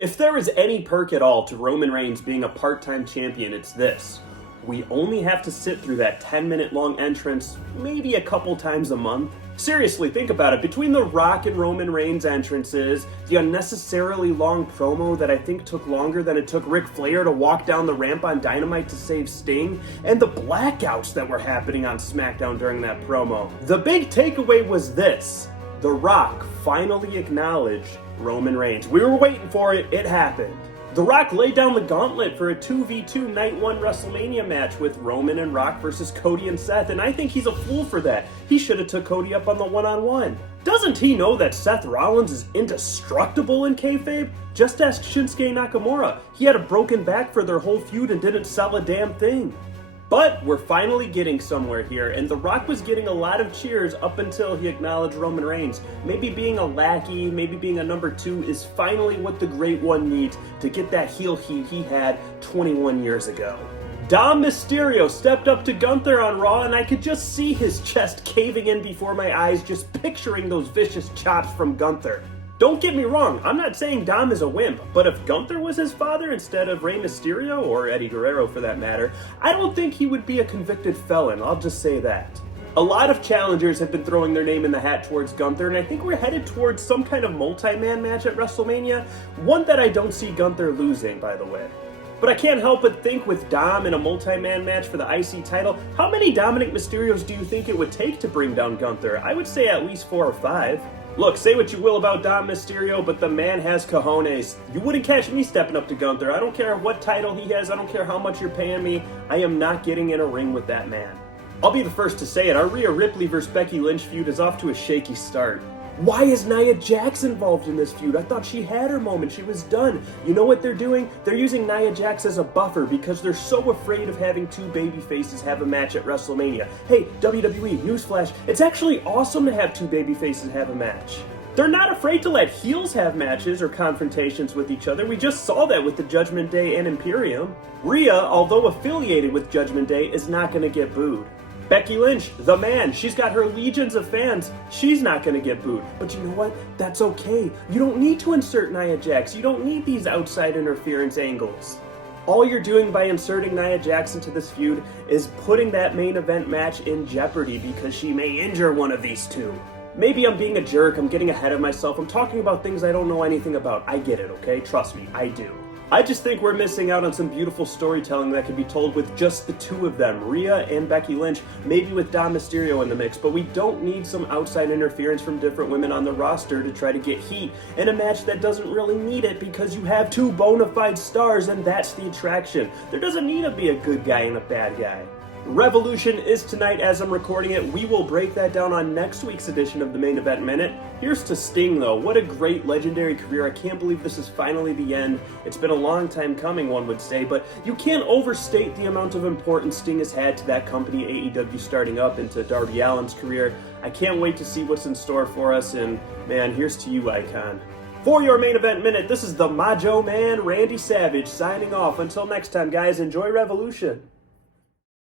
If there is any perk at all to Roman Reigns being a part-time champion, it's this. We only have to sit through that 10-minute long entrance maybe a couple times a month. Seriously, think about it. Between the Rock and Roman Reigns entrances, the unnecessarily long promo that I think took longer than it took Ric Flair to walk down the ramp on Dynamite to save Sting, and the blackouts that were happening on SmackDown during that promo, the big takeaway was this. The Rock finally acknowledged Roman Reigns. We were waiting for it. It happened. The Rock laid down the gauntlet for a 2v2 Night 1 WrestleMania match with Roman and Rock versus Cody and Seth, and I think he's a fool for that. He should have took Cody up on the one-on-one. Doesn't he know that Seth Rollins is indestructible in kayfabe? Just ask Shinsuke Nakamura. He had a broken back for their whole feud and didn't sell a damn thing. But we're finally getting somewhere here, and The Rock was getting a lot of cheers up until he acknowledged Roman Reigns. Maybe being a lackey, maybe being a number 2 is finally what the Great One needs to get that heel heat he had 21 years ago. Dom Mysterio stepped up to Gunther on Raw, and I could just see his chest caving in before my eyes, just picturing those vicious chops from Gunther. Don't get me wrong, I'm not saying Dom is a wimp, but if Gunther was his father instead of Rey Mysterio, or Eddie Guerrero for that matter, I don't think he would be a convicted felon, I'll just say that. A lot of challengers have been throwing their name in the hat towards Gunther, and I think we're headed towards some kind of multi-man match at WrestleMania, one that I don't see Gunther losing, by the way. But I can't help but think with Dom in a multi-man match for the IC title, how many Dominic Mysterios do you think it would take to bring down Gunther? I would say at least 4 or 5. Look, say what you will about Dom Mysterio, but the man has cojones. You wouldn't catch me stepping up to Gunther. I don't care what title he has. I don't care how much you're paying me. I am not getting in a ring with that man. I'll be the first to say it. Our Rhea Ripley versus Becky Lynch feud is off to a shaky start. Why is Nia Jax involved in this feud? I thought she had her moment. She was done. You know what they're doing? They're using Nia Jax as a buffer because they're so afraid of having 2 baby faces have a match at WrestleMania. Hey, WWE, newsflash, it's actually awesome to have 2 baby faces have a match. They're not afraid to let heels have matches or confrontations with each other. We just saw that with the Judgment Day and Imperium. Rhea, although affiliated with Judgment Day, is not going to get booed. Becky Lynch, the man, she's got her legions of fans. She's not going to get booed. But you know what? That's okay. You don't need to insert Nia Jax. You don't need these outside interference angles. All you're doing by inserting Nia Jax into this feud is putting that main event match in jeopardy because she may injure one of these 2. Maybe I'm being a jerk, I'm getting ahead of myself, I'm talking about things I don't know anything about. I get it, okay? Trust me, I do. I just think we're missing out on some beautiful storytelling that can be told with just the 2 of them, Rhea and Becky Lynch, maybe with Dom Mysterio in the mix, but we don't need some outside interference from different women on the roster to try to get heat in a match that doesn't really need it because you have 2 bona fide stars and that's the attraction. There doesn't need to be a good guy and a bad guy. Revolution is tonight as I'm recording it. We will break that down on next week's edition of the Main Event Minute. Here's to Sting though. What a great legendary career. I can't believe this is finally the end. It's been a long time coming, one would say, but you can't overstate the amount of importance Sting has had to that company, AEW, starting up into Darby Allin's career. I can't wait to see what's in store for us, and man, here's to you, Icon. For your Main Event Minute, this is the Macho Man, Randy Savage, signing off. Until next time, guys, enjoy Revolution.